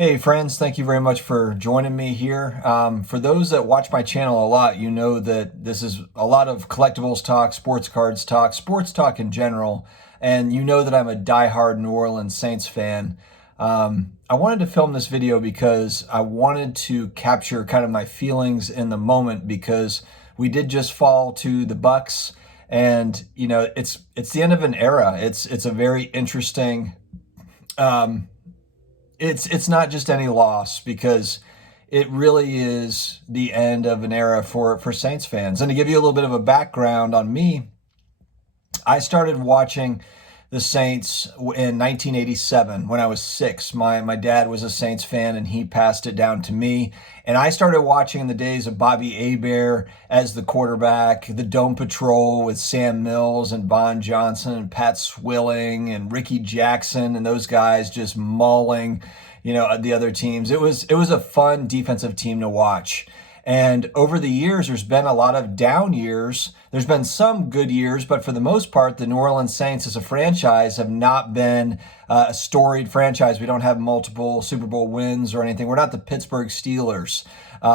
Hey friends, thank you very much for joining me here. For those that watch my channel a lot, you know that this is a lot of collectibles talk, sports cards talk, sports talk in general, and you know that I'm a diehard New Orleans Saints fan. I wanted to film this video because I wanted to capture kind of my feelings in the moment because we did just fall to the Bucs, and you know it's the end of an era. It's a very interesting. Um, it's not just any loss because it really is the end of an era for Saints fans. And to give you a little bit of a background on me, I started watching the Saints in 1987 when I was 6. My dad was a Saints fan and he passed it down to me. And I started watching in the days of Bobby Hebert as the quarterback, the Dome Patrol with Sam Mills and Von Johnson and Pat Swilling and Ricky Jackson and those guys just mauling, the other teams. It was a fun defensive team to watch. And over the years, there's been a lot of down years. There's been some good years, but for the most part, the New Orleans Saints as a franchise have not been a storied franchise. We don't have multiple Super Bowl wins or anything. We're not the Pittsburgh Steelers.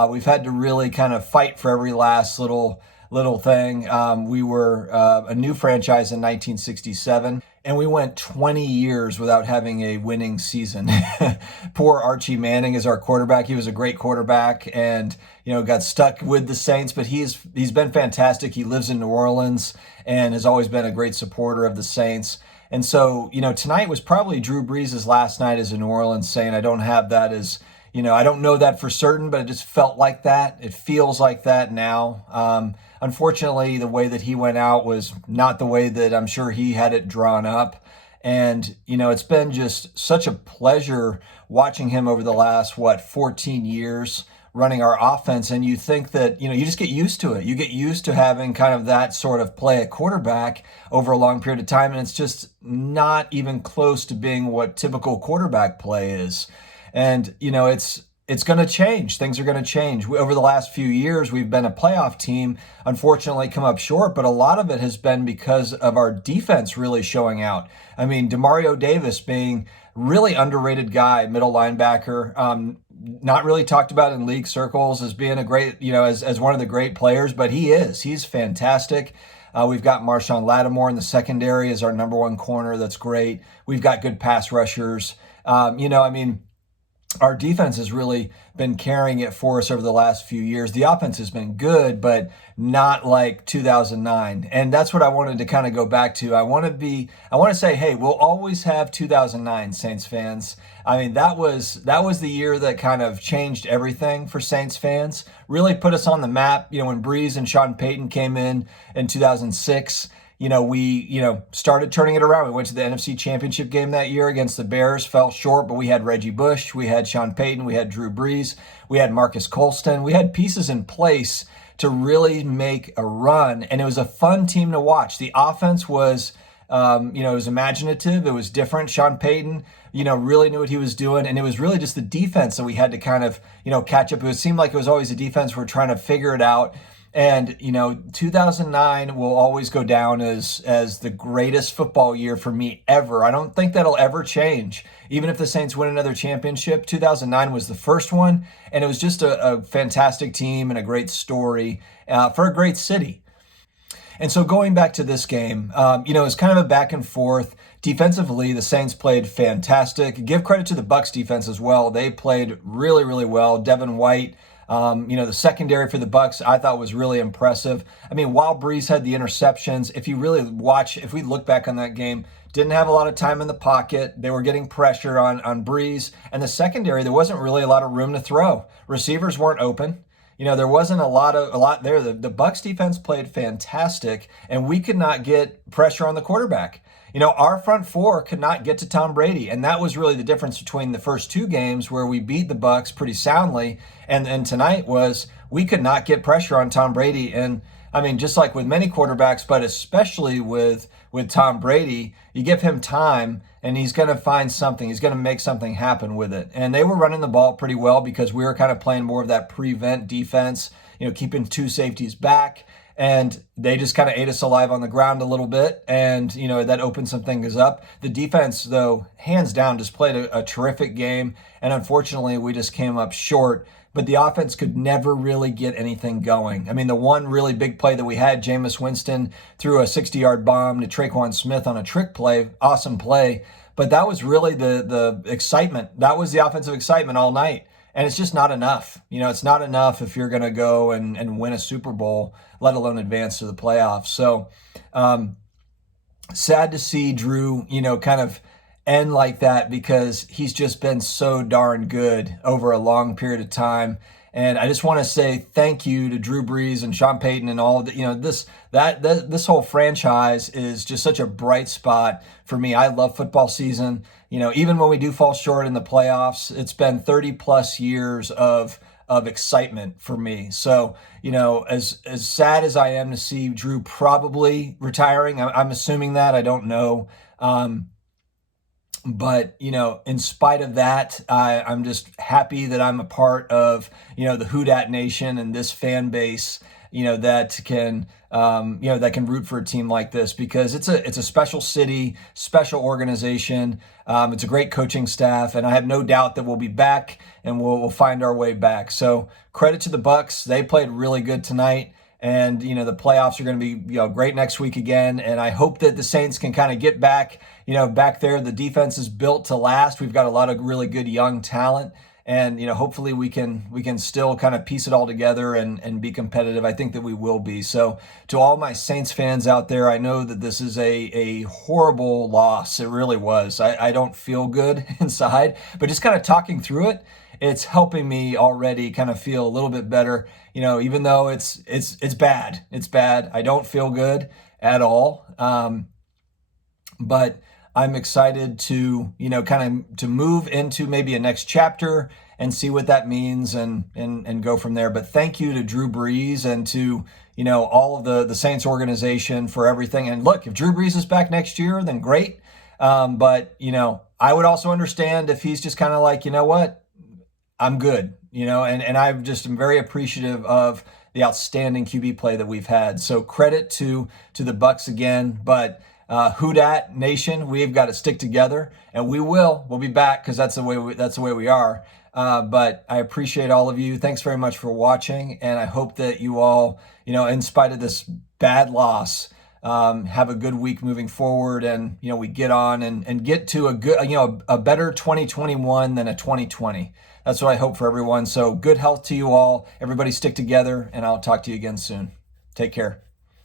We've had to really kind of fight for every last little thing. We were a new franchise in 1967. And we went 20 years without having a winning season. Poor Archie Manning is our quarterback. He was a great quarterback and, got stuck with the Saints, but he's been fantastic. He lives in New Orleans and has always been a great supporter of the Saints. And so, tonight was probably Drew Brees' last night as a New Orleans Saint. I don't have that as, I don't know that for certain, but it just felt like that. It feels like that now. Unfortunately, the way that he went out was not the way that I'm sure he had it drawn up. And, it's been just such a pleasure watching him over the last, 14 years running our offense. And you think that, you just get used to it. You get used to having kind of that sort of play at quarterback over a long period of time. And it's just not even close to being what typical quarterback play is. And, it's going to change. Things are going to change. Over the last few years, we've been a playoff team, unfortunately come up short, but a lot of it has been because of our defense really showing out. I mean, Demario Davis being really underrated guy, middle linebacker, not really talked about in league circles as being a great, as one of the great players, but he is. He's fantastic. We've got Marshawn Lattimore in the secondary as our number one corner. That's great. We've got good pass rushers. Our defense has really been carrying it for us over the last few years. The offense has been good, but not like 2009. And that's what I wanted to kind of go back to. I want to say, hey, we'll always have 2009 Saints fans. I mean, that was the year that kind of changed everything for Saints fans, really put us on the map. When Brees and Sean Payton came in 2006, we, started turning it around. We went to the NFC Championship game that year against the Bears, fell short, but we had Reggie Bush, we had Sean Payton, we had Drew Brees, we had Marcus Colston. We had pieces in place to really make a run, and it was a fun team to watch. The offense was, it was imaginative. It was different. Sean Payton, really knew what he was doing, and it was really just the defense that we had to kind of, catch up. It seemed like it was always a defense we're trying to figure it out. And, 2009 will always go down as the greatest football year for me ever. I don't think that'll ever change. Even if the Saints win another championship, 2009 was the first one. And it was just a fantastic team and a great story for a great city. And so going back to this game, it was kind of a back and forth. Defensively, the Saints played fantastic. Give credit to the Bucs defense as well. They played really, really well. Devin White, the secondary for the Bucs I thought was really impressive. I mean, while Brees had the interceptions, if we look back on that game, didn't have a lot of time in the pocket. They were getting pressure on Brees, and the secondary, there wasn't really a lot of room to throw. Receivers weren't open. There wasn't a lot there. The Bucs defense played fantastic, and we could not get pressure on the quarterback. Our front four could not get to Tom Brady, and that was really the difference between the first two games where we beat the Bucs pretty soundly, and tonight was we could not get pressure on Tom Brady. And I mean, just like with many quarterbacks, but especially with Tom Brady, you give him time and he's going to find something. He's going to make something happen with it. And they were running the ball pretty well because we were kind of playing more of that prevent defense, keeping two safeties back. and they just kind of ate us alive on the ground a little bit, and that opened some things up. The defense, though, hands down, just played a terrific game, and unfortunately, we just came up short. But the offense could never really get anything going. I mean, the one really big play that we had, Jameis Winston threw a 60-yard bomb to Traquan Smith on a trick play, awesome play. But that was really the excitement. That was the offensive excitement all night. And it's just not enough. It's not enough if you're going to go and win a Super Bowl, let alone advance to the playoffs. So sad to see Drew, kind of end like that, because he's just been so darn good over a long period of time. And I just want to say thank you to Drew Brees and Sean Payton and all of the, this whole franchise is just such a bright spot for me. I love football season. Even when we do fall short in the playoffs, it's been 30 plus years of excitement for me. So, as sad as I am to see Drew probably retiring, I'm assuming that, I don't know. But, in spite of that, I'm just happy that I'm a part of, the Who Dat Nation and this fan base, that can, that can root for a team like this, because it's a special city, special organization. It's a great coaching staff, and I have no doubt that we'll be back and we'll find our way back. So credit to the Bucs. They played really good tonight. And, the playoffs are going to be, great next week again. And I hope that the Saints can kind of get back, back there. The defense is built to last. We've got a lot of really good young talent. And, hopefully we can still kind of piece it all together and be competitive. I think that we will be. So to all my Saints fans out there, I know that this is a horrible loss. It really was. I don't feel good inside, but just kind of talking through it, it's helping me already kind of feel a little bit better, even though it's bad. It's bad. I don't feel good at all. But I'm excited to, kind of to move into maybe a next chapter and see what that means and go from there. But thank you to Drew Brees and to, all of the Saints organization for everything. And look, if Drew Brees is back next year, then great. But, I would also understand if he's just kind of like, what? I'm good, and I just am very appreciative of the outstanding QB play that we've had. So credit to the Bucs again, but Who Dat Nation, we've got to stick together, and we'll be back, because that's the way we are. But I appreciate all of you. Thanks very much for watching, and I hope that you all, in spite of this bad loss, have a good week moving forward, and we get on and get to a good, a better 2021 than a 2020. That's what I hope for everyone. So good health to you all. Everybody stick together, and I'll talk to you again soon. Take care.